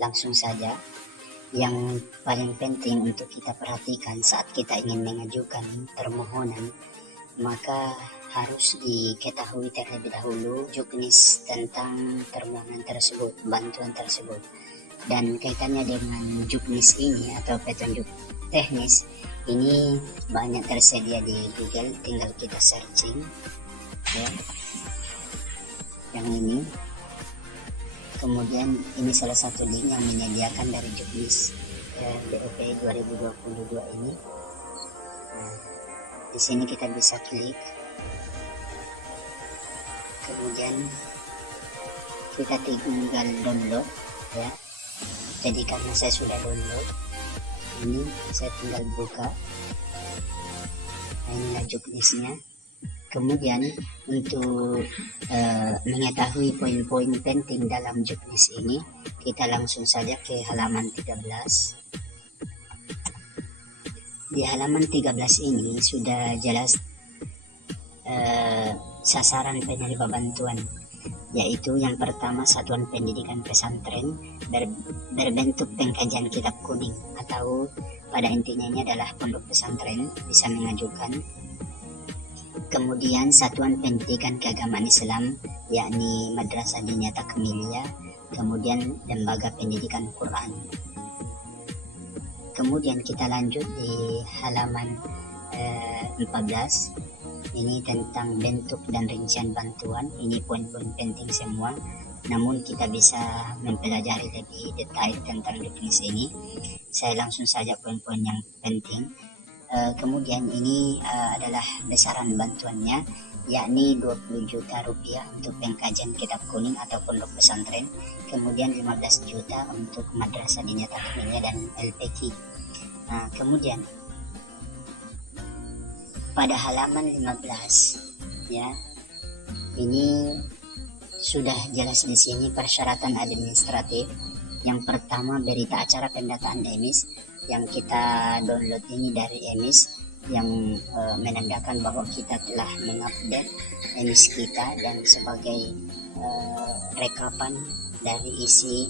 langsung saja. Yang paling penting untuk kita perhatikan saat kita ingin mengajukan permohonan, maka harus diketahui terlebih dahulu juknis tentang permohonan tersebut, bantuan tersebut. Dan kaitannya dengan juknis ini atau petunjuk teknis ini banyak tersedia di Google, tinggal kita searching ya. Yang ini, kemudian ini salah satu link yang menyediakan dari juknis BOP 2022 ini. Nah, di sini kita bisa klik, kemudian kita tinggal download ya. Jadi karena saya sudah download, ini saya tinggal buka. Nah, inilah juknisnya. Kemudian untuk mengetahui poin-poin penting dalam juknis ini, kita langsung saja ke halaman 13. Di halaman 13 ini sudah jelas sasaran penerima bantuan, yaitu yang pertama satuan pendidikan pesantren berbentuk pengkajian kitab kuning, atau pada intinya ini adalah pondok pesantren bisa mengajukan. Kemudian satuan pendidikan keagamaan Islam, yakni Madrasah Diniyah Takmiliyah, kemudian lembaga pendidikan Quran. Kemudian kita lanjut di halaman 14. Ini tentang bentuk dan rincian bantuan. Ini poin-poin penting semua, namun kita bisa mempelajari lebih detail tentang juknis ini. Saya langsung saja poin-poin yang penting. Kemudian ini adalah besaran bantuannya, yakni 20 juta rupiah untuk pengkajian kitab kuning atau pondok pesantren, kemudian 15 juta untuk Madrasah Diniyah Takmiliyah dan LPK. Nah, kemudian pada halaman 15 ya, ini sudah jelas di sini persyaratan administratif. Yang pertama, berita acara pendataan EMIS yang kita download ini dari EMIS, yang menandakan bahwa kita telah mengupdate EMIS kita dan sebagai rekapan dari isi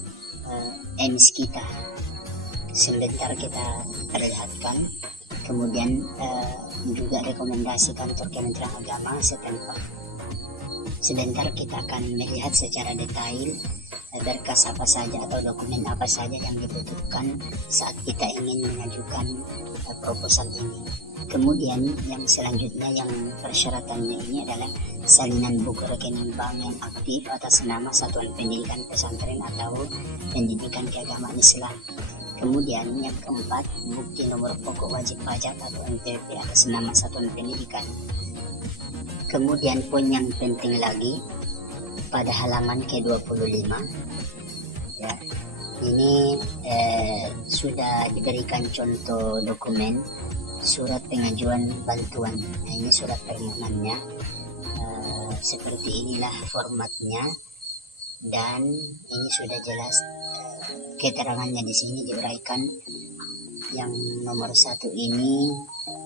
EMIS kita. Sebentar kita perlihatkan. Kemudian juga rekomendasi kantor Kementerian Agama setempat. Sebentar kita akan melihat secara detail berkas apa saja atau dokumen apa saja yang dibutuhkan saat kita ingin mengajukan proposal ini. Kemudian yang selanjutnya, yang persyaratannya ini adalah salinan buku rekening bank yang aktif atas nama Satuan Pendidikan Pesantren atau Pendidikan Keagamaan Islam. Kemudian yang keempat, bukti nomor pokok wajib pajak atau NPWP atas nama Satuan Pendidikan. Kemudian poin yang penting lagi pada halaman ke-25 ya, ini sudah diberikan contoh dokumen surat pengajuan bantuan. Nah, ini surat permohonannya, seperti inilah formatnya, dan ini sudah jelas keterangannya di sini diuraikan. Yang nomor 1 ini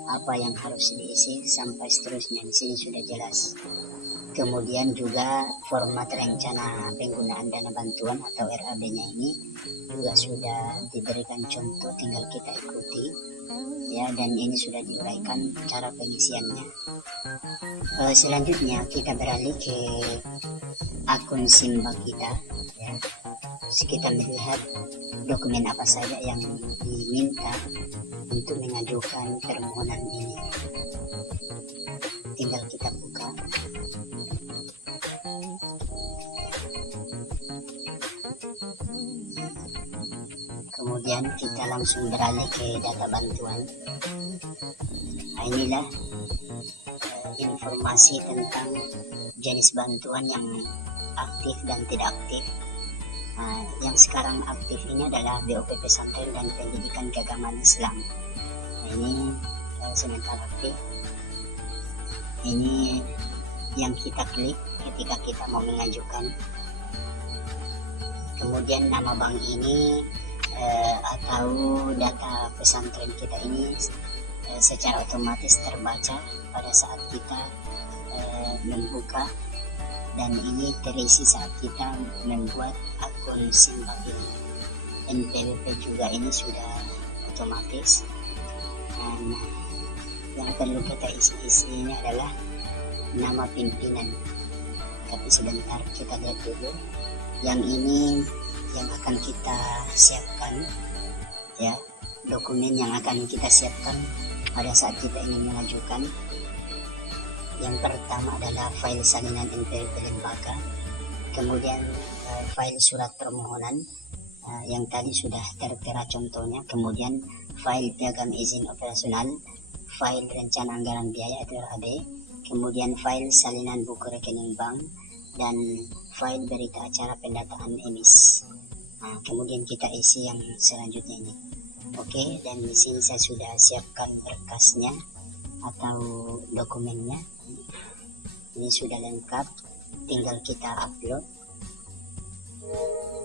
apa yang harus diisi sampai seterusnya di sini sudah jelas. Kemudian juga format rencana penggunaan dana bantuan atau RAB-nya ini juga sudah diberikan contoh, tinggal kita ikuti ya, dan ini sudah diuraikan cara pengisiannya. Selanjutnya kita beralih ke akun Simba kita ya. Terus kita melihat dokumen apa saja yang diminta untuk mengajukan permohonan ini. Tinggal kita buka. Kemudian kita langsung beralih ke data bantuan. Nah, inilah informasi tentang jenis bantuan yang aktif dan tidak aktif. Nah, yang sekarang aktif ini adalah BOP Pesantren dan Pendidikan Keagamaan Islam. Nah, ini sementara aktif. Ini yang kita klik ketika kita mau mengajukan. Kemudian nama bank ini atau data pesantren kita ini secara otomatis terbaca pada saat kita membuka, dan ini terisi saat kita membuat akun Simba ini. NPWP juga ini sudah otomatis. Dan yang perlu kita isi ini adalah nama pimpinan. Tapi sebentar kita lihat dulu. Yang ini yang akan kita siapkan, ya, dokumen yang akan kita siapkan pada saat kita ingin mengajukan. Yang pertama adalah file salinan NPWP lembaga, kemudian file surat permohonan yang tadi sudah tertera contohnya, kemudian file piagam izin operasional, file rencana anggaran biaya atau RAB, kemudian file salinan buku rekening bank, dan file berita acara pendataan emis. Kemudian kita isi yang selanjutnya ini. Oke, dan di sini saya sudah siapkan berkasnya atau dokumennya. Ini sudah lengkap, tinggal kita upload.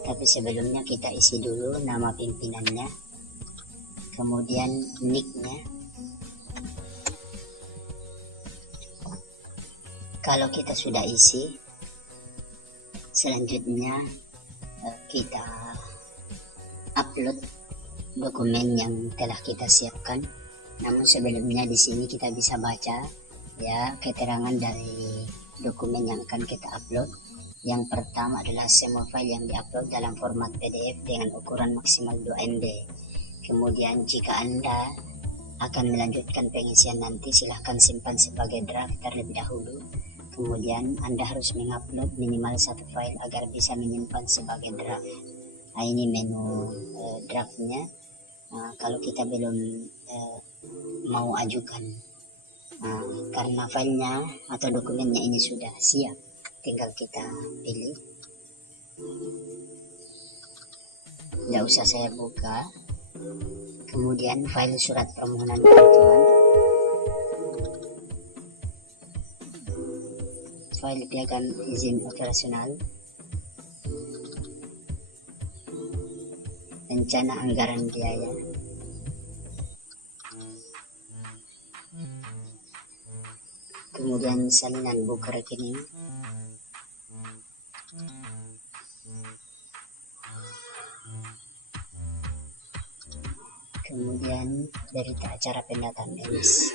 Tapi sebelumnya kita isi dulu nama pimpinannya, kemudian nicknya. Kalau kita sudah isi, selanjutnya kita upload dokumen yang telah kita siapkan. Namun sebelumnya di sini kita bisa baca, ya, keterangan dari dokumen yang akan kita upload. Yang pertama adalah semua file yang diupload dalam format PDF dengan ukuran maksimal 2 MB. Kemudian jika Anda akan melanjutkan pengisian nanti, silahkan simpan sebagai draft terlebih dahulu. Kemudian Anda harus mengupload minimal 1 file agar bisa menyimpan sebagai draft. Ini menu draftnya. Kalau kita belum mau ajukan, karena filenya atau dokumennya ini sudah siap, tinggal kita pilih. Tidak usah saya buka. Kemudian file surat permohonan bantuan, file piagam izin operasional, rencana anggaran biaya, kemudian salinan buku rekening, kemudian berita acara pendataan emis.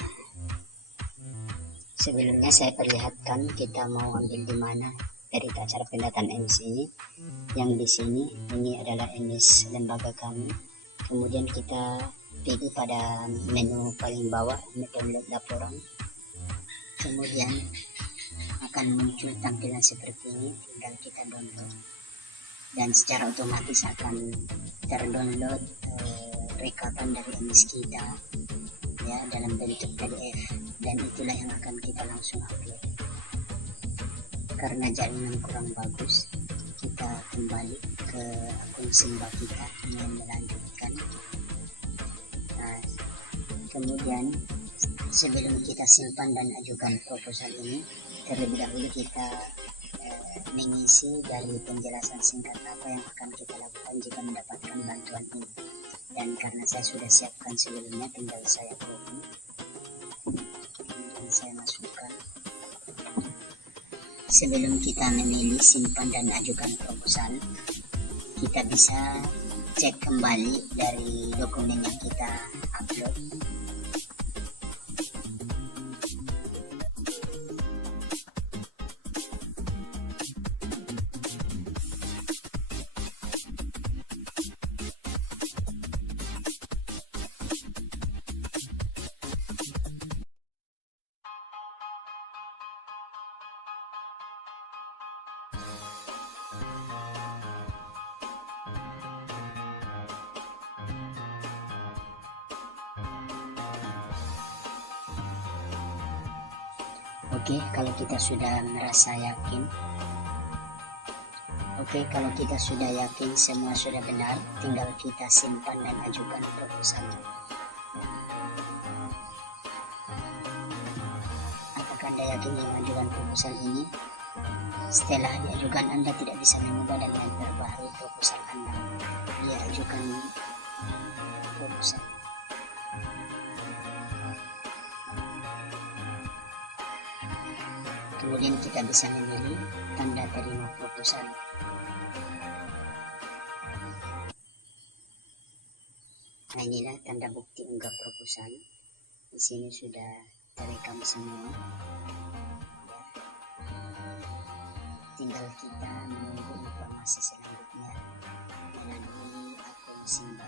Sebelumnya saya perlihatkan kita mau ambil di mana berita acara pendataan emis ini. Yang di sini ini adalah emis lembaga kami. Kemudian kita pilih pada menu paling bawah, download laporan. Kemudian akan muncul tampilan seperti ini, tinggal kita download dan secara otomatis akan terdownload rekapan dari emis kita, ya, dalam bentuk PDF, dan itulah yang akan kita langsung upload. Karena jaringan kurang bagus, kita kembali ke akun Simba kita dengan melanjutkan. Kemudian sebelum kita simpan dan ajukan proposal ini, terlebih dahulu kita mengisi dari penjelasan singkat apa yang akan kita lakukan jika mendapatkan bantuan ini. Dan karena saya sudah siapkan sebelumnya, tinggal saya copy, kemudian saya masukkan. Sebelum kita memilih simpan dan ajukan proposal, kita bisa cek kembali dari dokumen yang kita upload. Oke, kalau kita sudah merasa yakin, kalau kita sudah yakin semua sudah benar, tinggal kita simpan dan ajukan proposal. Apakah Anda yakin mengajukan proposal ini? Setelah diajukan, Anda tidak bisa mengubah dan memperbaharui proposal Anda. Dia ajukan proposal. Kemudian kita bisa memilih tanda terima proposal. Nah, inilah tanda bukti unggah proposal. Di sini sudah terekam semua. Tinggal kita menunggu informasi selanjutnya melalui akun Simba